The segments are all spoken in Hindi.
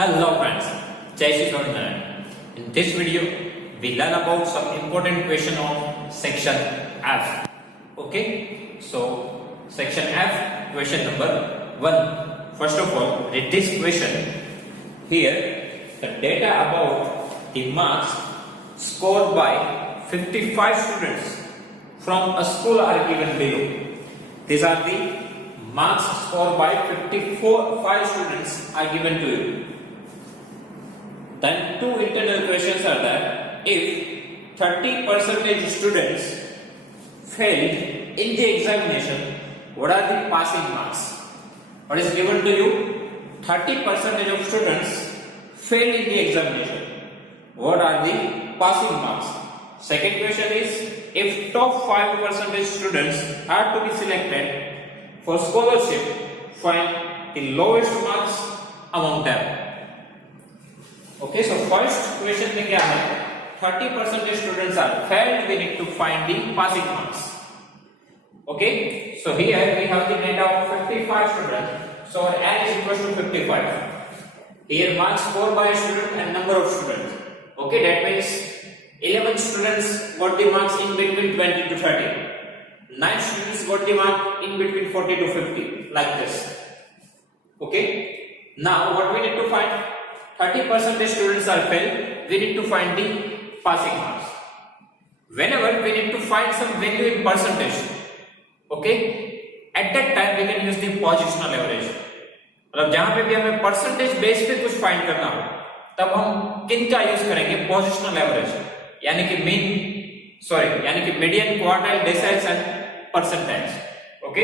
Hello friends, Jai Shri Swaminarayan. In this video, we learn about some important question of section F. Okay, so section F, question number 1. First of all, read this question. Here, the data about the marks scored by 55 students from a school are given below. These are the marks scored by 55 students are given to you. Then two internal questions are there. If 30% students failed in the examination, what are the passing marks? What is given to you? 30% of students failed in the examination. What are the passing marks? Second question is, if top 5% students are to be selected for scholarship, find the lowest marks among them. Okay, so first question में क्या है? 30% students are failed. We need to find the passing marks. Okay, so here we have the data of 55 students. So n is equal to 55. Here marks scored by student and number of students. Okay, that means 11 students got the marks in between 20 to 30. 9 students got the mark in between 40 to 50, like this. Okay, now what we need to find? 30% students are failed. We need to find the passing marks. Whenever we need to find some value in percentage, okay, at that time we can use the positional average. मतलब जहां पे भी हमें परसेंटेज बेस पे कुछ फाइंड करना हो, तब हम किन का यूज करेंगे? पोजिशनल एवरेज, यानी कि median, quartile, deciles and percentage. Okay,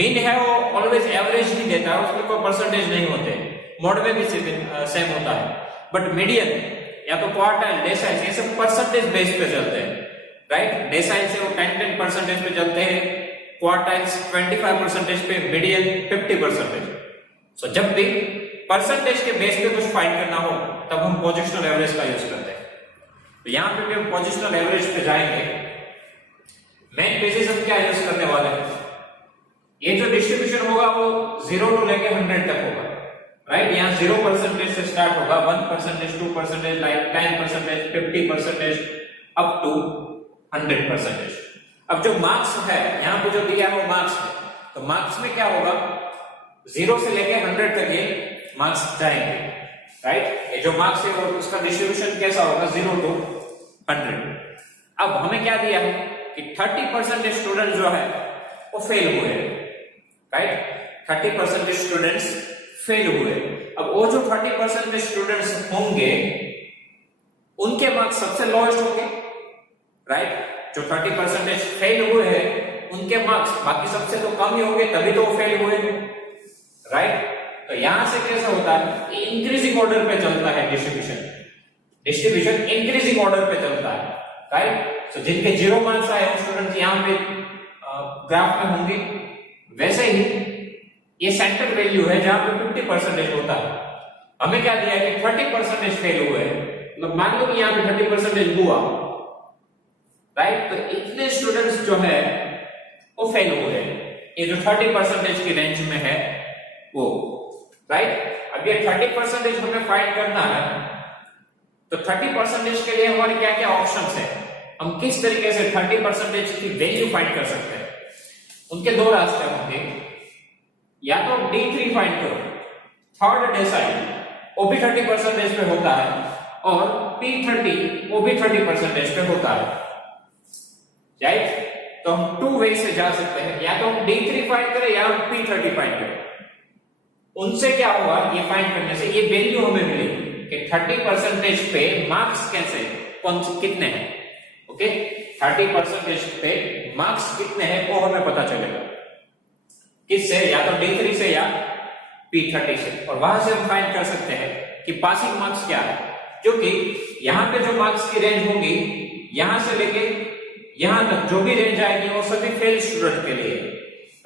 mean है वो ऑलवेज एवरेज ही देता है, उसमें कोई परसेंटेज नहीं होते. मोड में भी सेम होता है, बट मीडियन या तो क्वार्टाइल, डेसाइल्स, ये सब परसेंटेज बेस पे चलते हैं. राइट, डेसाइल से वो 10% पे चलते हैं, क्वार्टाइल्स 25% पे, मीडियन 50%. सो जब भी परसेंटेज के बेस पे कुछ फाइंड करना हो, तब हम पोजिशनल एवरेज का यूज करते हैं. तो यहां पे भी हम पोजिशनल एवरेज पे जाएंगे. मेन बेसिस हम क्या यूज करने वाले हैं? ये जो डिस्ट्रीब्यूशन होगा वो 0 टू लेके 100 तक होगा. राइट, यहाँ 0% से स्टार्ट होगा, 1%, 2%, लाइक 10%, 50%, अप टू 100%. अब जो मार्क्स है, यहाँ पे जो दिया है वो मार्क्स है, तो मार्क्स में क्या होगा? 0 से लेके 100 तक ये मार्क्स जाएंगे. राइट, ये जो मार्क्स है वो उसका डिस्ट्रीब्यूशन कैसा होगा? 0 टू 100. अब हमें क्या दिया है कि 30% स्टूडेंट जो है वो फेल हुए. राइट, 30% स्टूडेंट्स फेल हुए. अब वो जो 30% स्टूडेंट्स होंगे उनके मार्क्स सबसे लोएस्ट होंगे. राइट, जो 30% फेल हुए हैं उनके मार्क्स बाकी सबसे तो कम ही होंगे, तभी तो वो फेल हुए. राइट, तो यहां से कैसा होता है? इंक्रीजिंग ऑर्डर पे चलता है डिस्ट्रीब्यूशन इंक्रीजिंग ऑर्डर पे चलता है. राइट, तो जिनके 0 मार्क्स आए वो स्टूडेंट यहां पे ग्राफ में होंगे. वैसे ही ये सेंटर वैल्यू है जहां पे 50% होता है. हमें क्या दिया कि 30% फेल हुए हैं, मतलब मान लो कि यहां पे 30% हुआ. राइट, तो इतने स्टूडेंट्स जो है वो फेल हुए हैं. ये जो 30% की रेंज में है वो. राइट, अब ये 30% हमें फाइंड करना है, तो 30% के लिए हमारे क्या क्या ऑप्शंस है? हम किस तरीके से 30% की वैल्यू फाइंड कर सकते हैं? उनके दो रास्ते होंगे. या तो D3 फाइंड करो, थर्ड डेसाइल, वो भी 30% पे होता है, और P30 वो भी 30% पे होता है. राइट, तो हम 2 वे से जा सकते हैं. या तो हम D3 फाइंड करें या हम P30 फाइंड करें. उनसे क्या होगा? ये फाइंड करने से ये वैल्यू हमें मिलेगी कि 30% पे मार्क्स कैसे कितने हैं. ओके, 30% पे मार्क्स कितने हैं वो हमें पता चलेगा. किससे? या तो D3 से या P30 से. और वहां से हम फाइंड कर सकते हैं कि पासिंग मार्क्स क्या है, जो कि यहां पे जो मार्क्स की रेंज होगी, यहां से लेके यहां तक जो भी रेंज आएगी वो सभी फेल स्टूडेंट के लिए.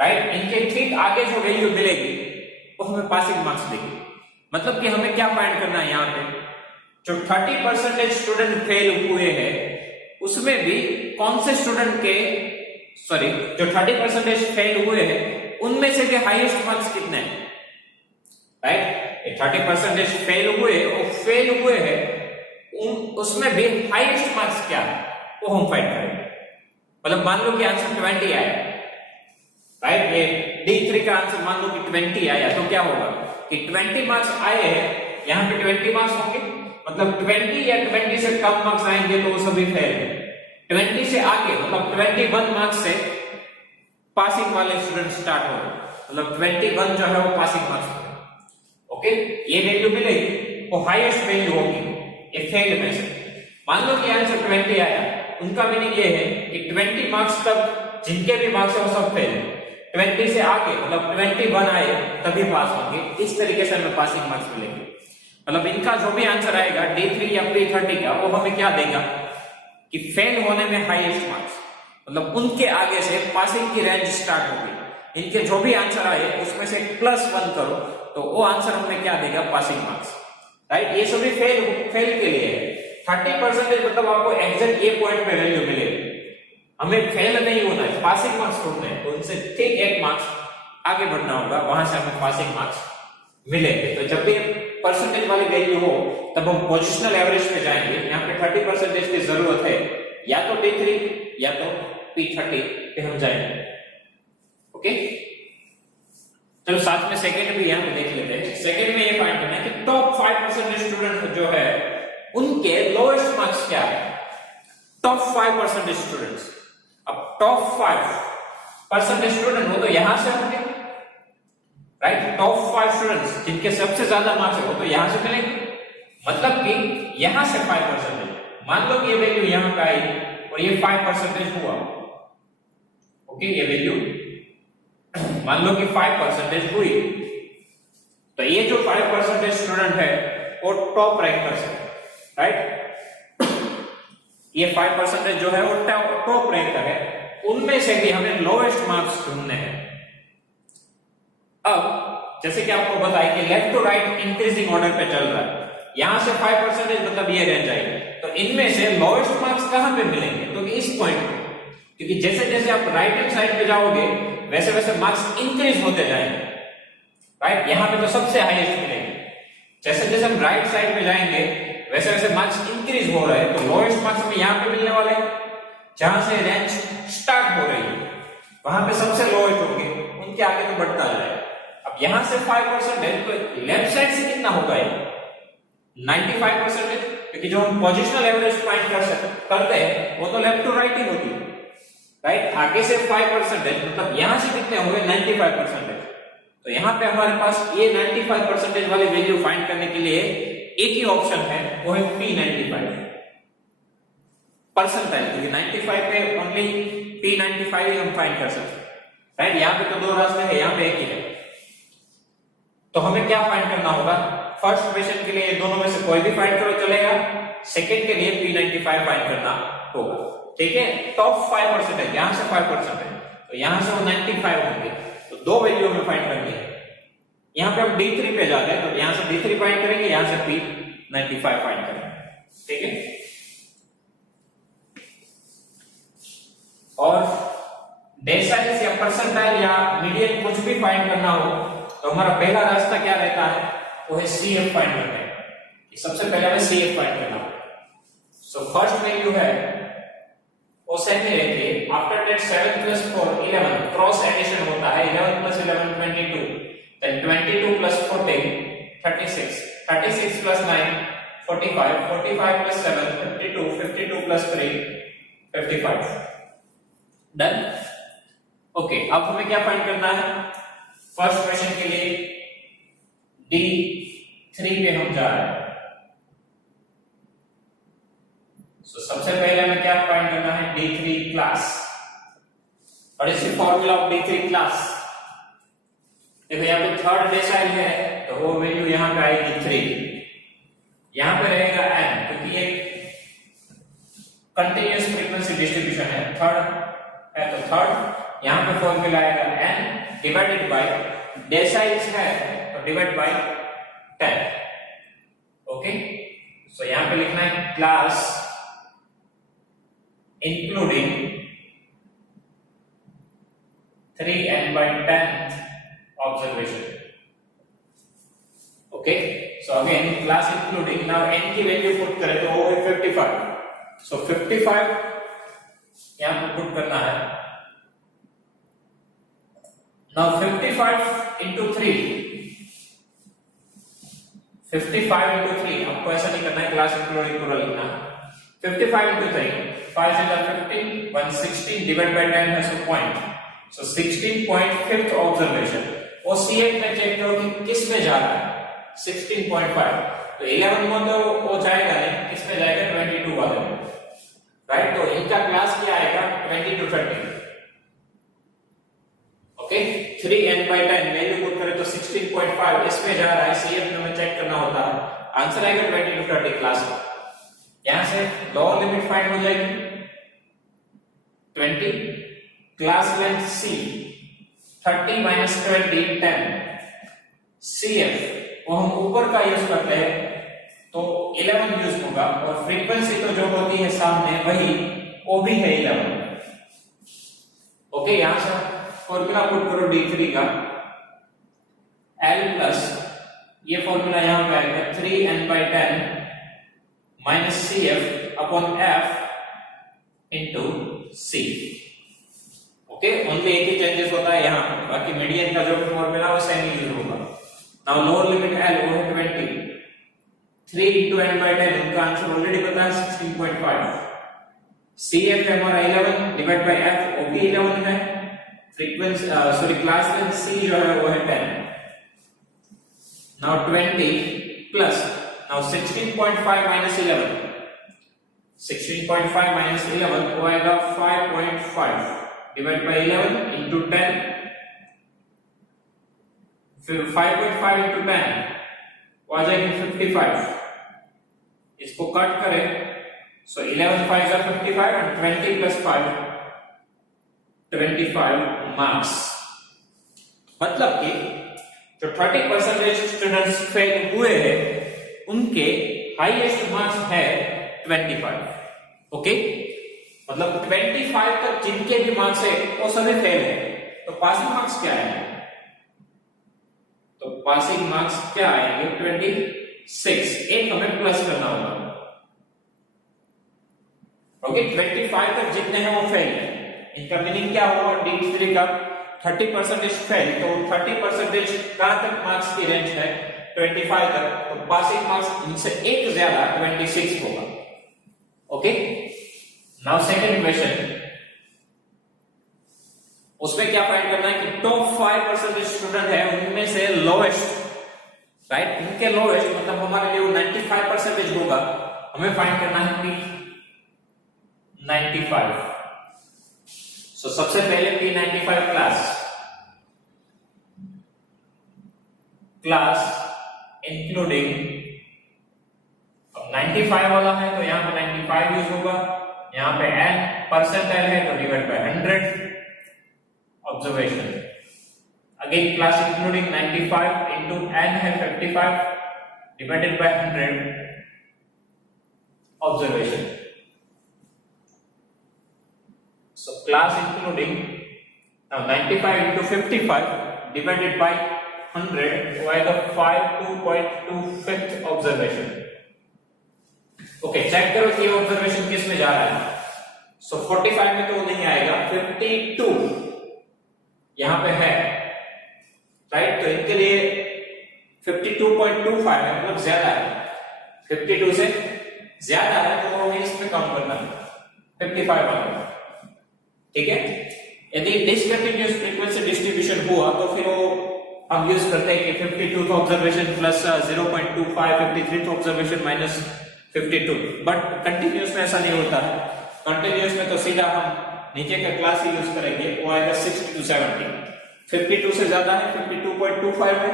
राइट, इनके ठीक आगे जो वैल्यू मिलेगी वो हमें पासिंग मार्क्स देगी. मतलब कि हमें क्या फाइंड करना है? यहाँ पे जो 30% स्टूडेंट फेल हुए हैं उसमें भी कौन से स्टूडेंट के जो 30% फेल हुए हैं उनमें से के हाईएस्ट मार्क्स कितने हैं, राइट? 30% फेल हुए, वो फेल हुए हैं, उसमें भी हाईएस्ट मार्क्स क्या है वो हम फाइंड करेंगे। मतलब मान लो कि आंसर 20 आया, राइट, ये D3 का आंसर मान लो कि 20 आया, तो क्या होगा कि 20 मार्क्स आए हैं, यहाँ पे 20 मार्क्स होंगे, मतलब 20 या 20 से कम मार्क्स आएंगे तो वो सभी फेल है। 20 से आगे मतलब 21 मार्क्स से पासिंग वाले स्टूडेंट स्टार्ट हो, मतलब 21 जो है वो पासिंग मार्क्स। ओके, ये वैल्यू मिलेगी, वो हाईएस्ट वैल्यू होगी ये फेल में से। मान लो कि आंसर 20 आया, उनका मीनिंग ये है कि 20 मार्क्स तक जिनके भी मार्क्स है वो सब फेल है। 20 से आगे मतलब 21 आए तभी पास होंगे, इस तरीके से हमें पासिंग मार्क्स मिलेंगे। मतलब इनका जो भी आंसर आएगा D3 या P30 का, वो हमें क्या देगा कि फेल होने में हाईएस्ट मार्क्स, मतलब उनके आगे से पासिंग की रेंज स्टार्ट होगी। इनके जो भी आंसर आए उसमें से +1 करो तो वो आंसर हमें क्या देगा, पासिंग मार्क्स, राइट। ये सभी फेल के लिए है। 30% मतलब आपको एग्जैक्ट ये पॉइंट पे वैल्यू मिलेगी, हमें फेल नहीं होना है, पासिंग मार्क्स ढूंढने हैं, तो उनसे ठीक 1 मार्क्स आगे बढ़ना होगा, वहां से हमें पासिंग मार्क्स मिलेंगे। तो जब भी परसेंटेज वाली वैल्यू हो तब हम पोजिशनल एवरेज पे जाएंगे। यहाँ पे 30% की जरूरत है, या तो D3 या तो P30 पे हम जाएंगे। ओके, चलो साथ में सेकंड भी यहाँ पे देख लेते हैं। सेकंड में ये फाइंड करना है कि टॉप 5% स्टूडेंट जो है उनके लोएस्ट मार्क्स क्या है। टॉप 5% स्टूडेंट्स, अब टॉप 5% स्टूडेंट हो तो यहां से होंगे, राइट। टॉप 5 स्टूडेंट्स जिनके सबसे ज्यादा मार्क्स है वो तो यहां से मिलेंगे, मतलब कि यहां से 5%। मान लो कि ये वैल्यू यहां पे आई और ये 5% हुआ। ओके, ये वैल्यू मान लो कि 5% हुई, तो ये जो 5% स्टूडेंट है वो टॉप रैंकर्स है, राइट। ये 5% जो है वो टॉप रैंकर है, उनमें से भी हमें लोएस्ट मार्क्स ढूंढने हैं। अब जैसे कि आपको बताया कि left to right increasing order पे चल रहा है, यहां से 5% मतलब ये रेंज आएगी, तो इनमें से लोएस्ट मार्क्स कहां पे मिलेंगे, तो इस पॉइंट पे, क्योंकि जैसे जैसे आप राइट हैंड साइड पे जाओगे वैसे वैसे मार्क्स इंक्रीज होते जाएंगे, राइट। यहां पे तो सबसे हाईएस्ट मिलेंगे, जैसे जैसे हम राइट साइड पे जाएंगे वैसे वैसे मार्क्स इंक्रीज हो रहे हैं, तो लोएस्ट मार्क्स हमें यहां पे मिलने वाले हैं, जहां से रेंज स्टार्ट हो रही है वहां पे सबसे लोएस्ट होंगे, उनके आगे तो बढ़ता जाएगा। अब यहां से 5% है तो लेफ्ट साइड से कितना होगा ये 95%, क्योंकि जो हम पोजिशनल एवरेज फाइंड करते हैं वो तो लेफ्ट टू राइट ही होती है, राइट। आगे से 5% है मतलब यहां से कितने हुए 95%। तो यहां पे हमारे पास ये 95% वाली वैल्यू फाइंड करने के लिए एक ही ऑप्शन है, वो है P95 परसेंटाइल, क्योंकि 95 पे ओनली P95 ही हम फाइंड कर सकते हैं, राइट। यहां पे तो दो रास्ते हैं, यहां पे एक ही है। तो हमें क्या फाइंड करना होगा, फर्स्ट क्वेश्चन के लिए दोनों में से कोई भी फाइंड करो चलेगा, सेकंड के लिए P95 फाइंड करना होगा, ठीक है। टॉप 5% है, यहां से 5% है, तो यहां से वो 95 होंगे, तो दो वैल्यू हमें फाइंड करनी है। यहां पे हम D3 पे जाते हैं, तो यहां से D3 फाइंड करेंगे, यहां से P95 फाइंड करेंगे, ठीक है। और डेसाइल्स या परसेंटाइल या मीडियन कुछ भी फाइंड करना हो तो हमारा पहला रास्ता क्या रहता है, वो है CF फाइंड करना है। सबसे पहले हमें CF फाइंड करना होगा। सो फर्स्ट वैल्यू है वो सेम ही रहती है, आफ्टर दैट 7 + 4 11, क्रॉस एडिशन होता है, 11 + 11 22, then 22 + 14 36, 36 + 9 45, 45 + 7 52, 52 + 3 55। डन। ओके, अब हमें क्या फाइंड करना है, फर्स्ट क्वेश्चन के लिए D3 पे हम जा रहे हैं। सबसे पहले हमें क्या फाइंड करना है, D3 क्लास, और इसकी फॉर्मूला ऑफ D3 क्लास देखो, यहाँ पे थर्ड डेसाइल है तो वो वैल्यू यहाँ पे आएगी 3, यहाँ पे रहेगा n, क्योंकि ये कंटिन्यूअस फ्रीक्वेंसी डिस्ट्रीब्यूशन है, थर्ड है तो थर्ड, यहाँ पे फॉर्मूला आएगा n डिवाइडेड बाय डेसाइल्स है तो डिवाइड बाय 10। ओके, सो यहाँ पे लिखना है class including 3n/10th observation। Okay, so again class including, now n की वैल्यू पुट करें तो वो है 55, सो 55 यहां पर पुट करना है। नाउ 55 into 3, 55 into 3, आपको ऐसा नहीं करना है, क्लास इंक्लूडिंग पूरा लिखना है। 55 into 3, 5 is 15, 116 divided by 10 है, so point, so 16.5th observation. और C8 में चेक करो कि किस में जा रहा है, 16.5, तो 11 में तो वो जाएगा नहीं, किस में जाएगा, 22 वाले में, राइट। तो इनका क्लास क्या आएगा, 20 to 30, okay. 3n/10 value put करें तो 16.5 इसमें जा रहा है, C8 में हमें चेक करना होता है, आंसर आएगा 20 to 30 क्लास का। यहां से लोअर लिमिट फाइंड हो जाएगी 20, class length C 30 minus 20 10, CF वो हम ऊपर का यूज करते हैं तो 11 यूज होगा, और फ्रीक्वेंसी तो जो होती है सामने वही, वो भी है 11, ओके। यहां से फॉर्मूला पुट करो D3 का, L प्लस ये फॉर्मूला यहां पे आएगा 3n/10 minus CF upon F into C, okay. Only एक ही चेंजेस होता है यहां, बाकी मीडियन का जो फॉर्मूला वो सेम ही यूज होगा। नाउ लोअर लिमिट L वो है 20, 3 into n/10, उनका आंसर ऑलरेडी पता है 16.5, CF है हमारा 11 डिवाइड बाय F वो भी 11 है, frequency sorry class length C जो है वो है 10। Now 20 plus, now 16.5 minus 11, 16.5 minus 11 वो आएगा 5.5 डिवाइड बाय 11 into 10, फिर 5.5 into 10 वो आ जाएगी 55, इसको कट करें, so 11 5s are 55 and 20 plus 5 25 marks. मतलब कि जो 30% स्टूडेंट्स फेल हुए हैं उनके हाईएस्ट मार्क्स है 25, ओके। मतलब 25 तक जिनके भी मार्क्स है वो सभी फेल है, तो पासिंग मार्क्स क्या है, तो पासिंग मार्क्स क्या आएंगे 26, एक हमें प्लस करना होगा, ओके। 25 तक जितने हैं वो फेल है, इनका मीनिंग क्या होगा, D3 का 30% फेल, तो 30% कहां तक मार्क्स की रेंज है, 25 तक, तो पासिंग मार्क्स इनसे एक ज्यादा 26 होगा, ओके। नाउ सेकंड क्वेश्चन, उसमें क्या फाइंड करना है कि टॉप 5% स्टूडेंट है उनमें से लोएस्ट, राइट, इनके लोएस्ट मतलब हमारे लिए 95% होगा, हमें फाइंड करना है कि 95, सो सबसे पहले P95 क्लास इंक्लूडिंग, 95 वाला है तो यहां पे 95 यूज होगा, यहां पे n परसेंटाइल है तो divide by 100 observation, again class including 95 into n है 55 divided by 100 observation, so class including, now 95 into 55 divided by 100 वो आएगा 5.25 ऑब्जर्वेशन, ओके। चेक करो कि ये ऑब्जर्वेशन किस में जा रहा है, सो 45 में तो वो नहीं आएगा, 52 यहां पे है, राइट, तो इनके लिए 52.25 है, मतलब ज्यादा है, 52 से ज्यादा है तो वो इसमें कम करना है 55 वाला, ठीक है। यदि डिसकंटिन्यूअस फ्रीक्वेंसी डिस्ट्रीब्यूशन हुआ तो फिर वो हम यूज करते हैं कि 52th observation plus 0.25, 53th observation minus 52, but continuous में ऐसा नहीं होता है, कंटिन्यूअस में तो सीधा हम नीचे का क्लास ही यूज करेंगे, वो आएगा 60 to 70, 52 से ज्यादा है 52.25 है,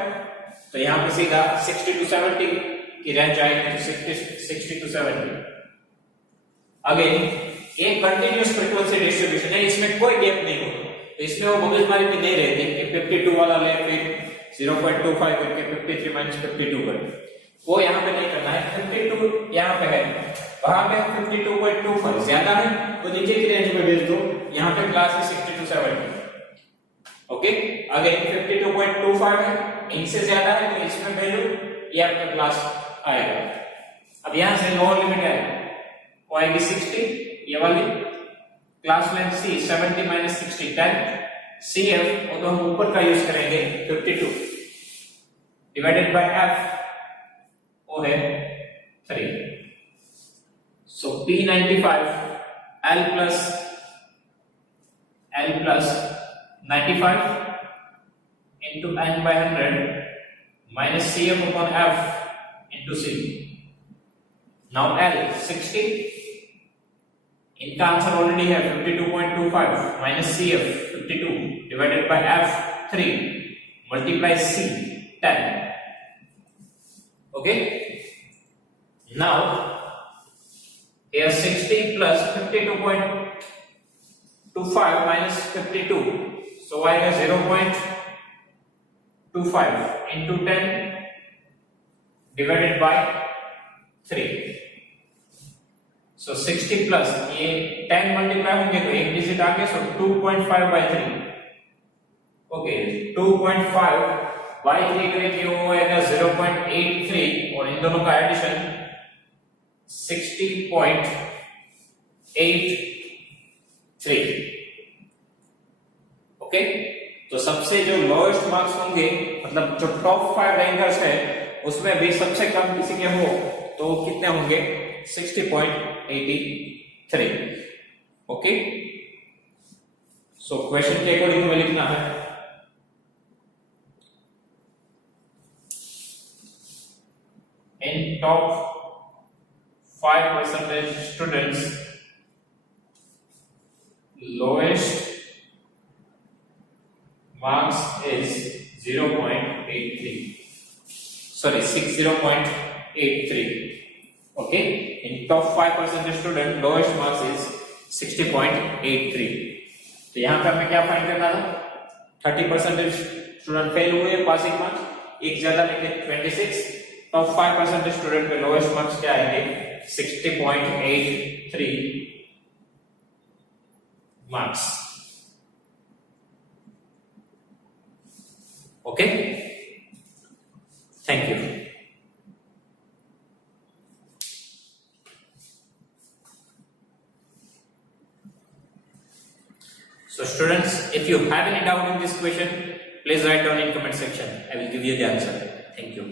तो यहाँ पे सीधा 60 to 70 की रेंज आएगी, तो 60 to 70। अगेन एक कंटिन्यूअस फ्रीक्वेंसी डिस्ट्रीब्यूशन है, इसमें कोई गैप नहीं होगा, तो इसमें वो मगजमारी भी नहीं रहती कि 52 वाला ले फिर 0.25 करके 53 माइनस 52 कर, वो यहाँ पे नहीं करना है, 52 यहाँ पे है, वहां पे 52.25 ज्यादा है तो नीचे की रेंज में भेज दो, यहाँ पे क्लास है 60 to 70, ओके। अगेन 52.25 है, इनसे ज्यादा है तो इसमें भेजो, ये आपका क्लास आएगा। अब यहां से लोअर लिमिट है वो आएगी 60, ये वाली class length C 70 minus 60 10, CF वो तो हम ऊपर का यूज करेंगे 52 डिवाइडेड बाय F वो है 3। सो P95 L plus 95 into N by 100 minus CF upon F into C. Now L 60, इनका आंसर ऑलरेडी है 52.25 minus CF 52 divided by F 3 multiply C 10. Okay. Now here 60 plus 52.25 minus 52, so आएगा 0.25 into 10 divided by 3. So 60 plus ये 10 मल्टीप्लाई होंगे तो एक डिजिट आ गया, so 2.5 by 3. ओके 2.5 by 3 करेंगे वो आएगा 0.83 और इन दोनों का एडिशन 60.83. ओके तो सबसे जो लोएस्ट मार्क्स होंगे मतलब जो टॉप 5 रैंकर्स है उसमें भी सबसे कम किसी के हो तो कितने होंगे 60.83. ओके सो क्वेश्चन के अकॉर्डिंग में लिखना है इन top 5% students lowest marks is 0.83, sorry 60.83. okay in top 5% student lowest marks is 60.83. तो यहां पर हमें क्या फाइंड करना था 30% स्टूडेंट फेल हुए पासिंग मार्क्स एक ज्यादा लेके 26, टॉप 5% स्टूडेंट के लोएस्ट मार्क्स क्या आएंगे 60.83 marks. Okay, thank you. So students, if you have any doubt in this question, please write down in comment section. I will give you the answer. Thank you.